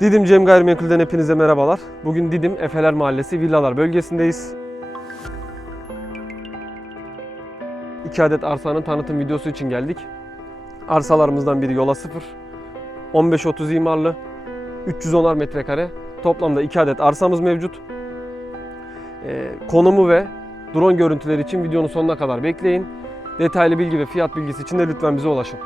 Didim Cem Gayrimenkul'den hepinize merhabalar. Bugün Didim Efeler Mahallesi Villalar bölgesindeyiz. 2 adet arsanın tanıtım videosu için geldik. Arsalarımızdan biri yola sıfır. 15-30 imarlı. 310'ar metrekare. Toplamda 2 adet arsamız mevcut. Ee, konumu ve drone görüntüleri için videonun sonuna kadar bekleyin. Detaylı bilgi ve fiyat bilgisi için de lütfen bize ulaşın.